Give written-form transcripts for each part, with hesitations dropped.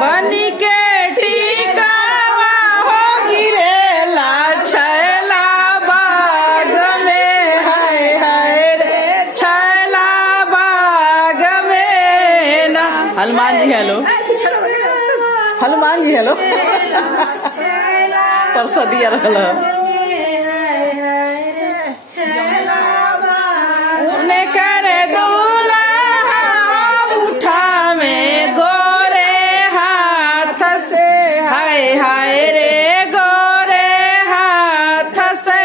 बनी के टिकावा हो गिरेला छैला बाग में, हाय हाय रे छैला बाग में ना। Hanuman ji hello, Hanuman ji hello. परसदिया रखल उन्हें करे दूल्हा उठा में गोरे हाथ से, हाय हाय रे गोरे हाथ से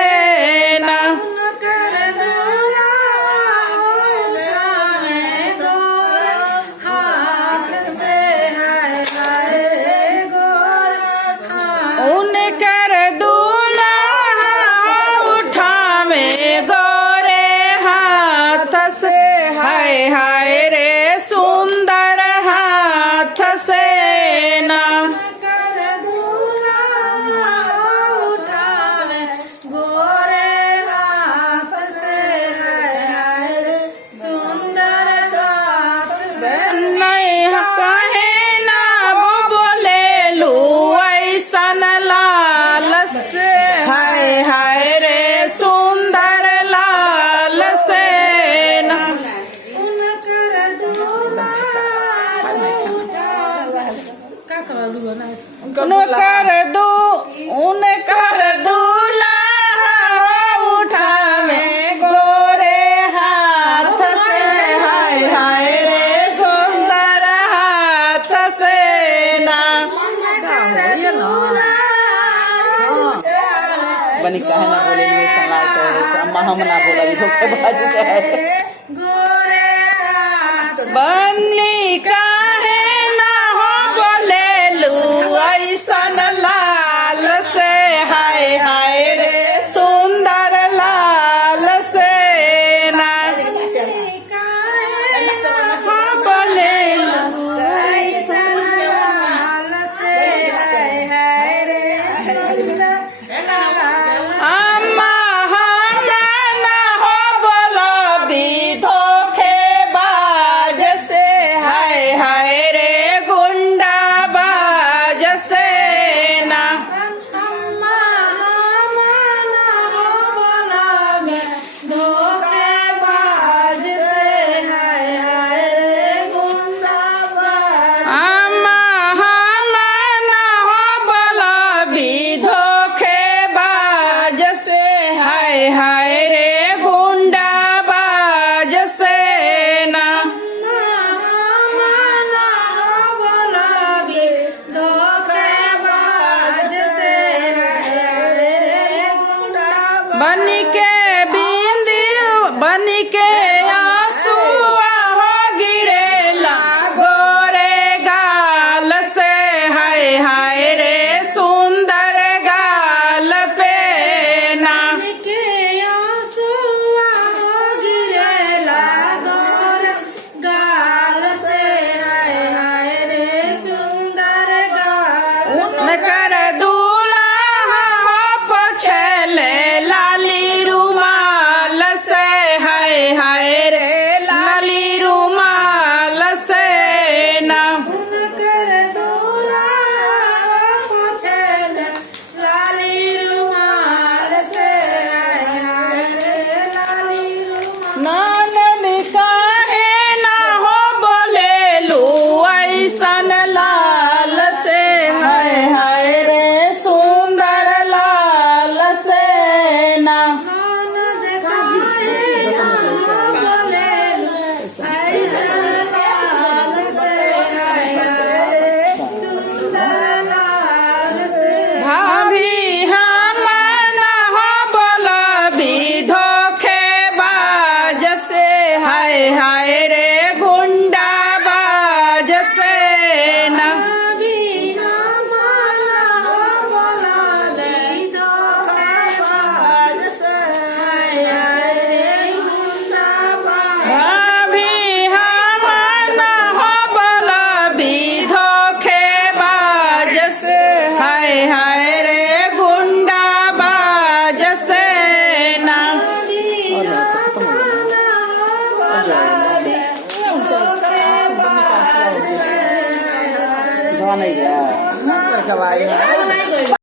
ना। उन्हें कर दूल्हा उठा में गोरे हाथ से, हाय हाय रे सुंदर हाथ से ना। नहीं कहे ना वो बोले लू ऐसन लाल से, हाय हाय रे सुंदर लाल से ना। उनकर दूल्हा उठा में गोरे हाथ से, हाय हाय रे सुंदर हाथ से ना। बनी कहे ना बोले सला से अम्मा हम ना बोला धोखेबाज से बनी कहे ना हो बोले लू ऐसन लाल से, हाय हाय रे सुंदर लाल से ना। बोले लू ऐसन लाल से, हाय हाय रे अम्मा हम ना हो बोला भी धोखेबाज से, हाय हाय रे गुंडा बाज से ना। धोखेबाज से, हाय हाय रे गुंडा बाज। अम्मा हम ना हो बोला भी धोखेबाज से, हाय हाय रे गुंडा बाज से ना। बनी के बिंदी बनी के आंसुआ हो गिरेला गोरे गाल से, हाय हाय रे सुंदर गाल पे ना। कर दूल्हा पछले लाली रुमाल से, हाय हाय रे लाली रुमाल से ना। नानन काहे ना हो बोले लू ऐसन लाल से, हाय हाय रे सुंदर लाल से ना। भाभी हम ना हो बोला भी धोखेबाज से, हाय हाय रे गुंडा बाज से ना। भाभी हम ना हो बोला भी धोखेबाज से, हाय हाय रे गुंडा बाज से ना। Doa na ya. Perkawai.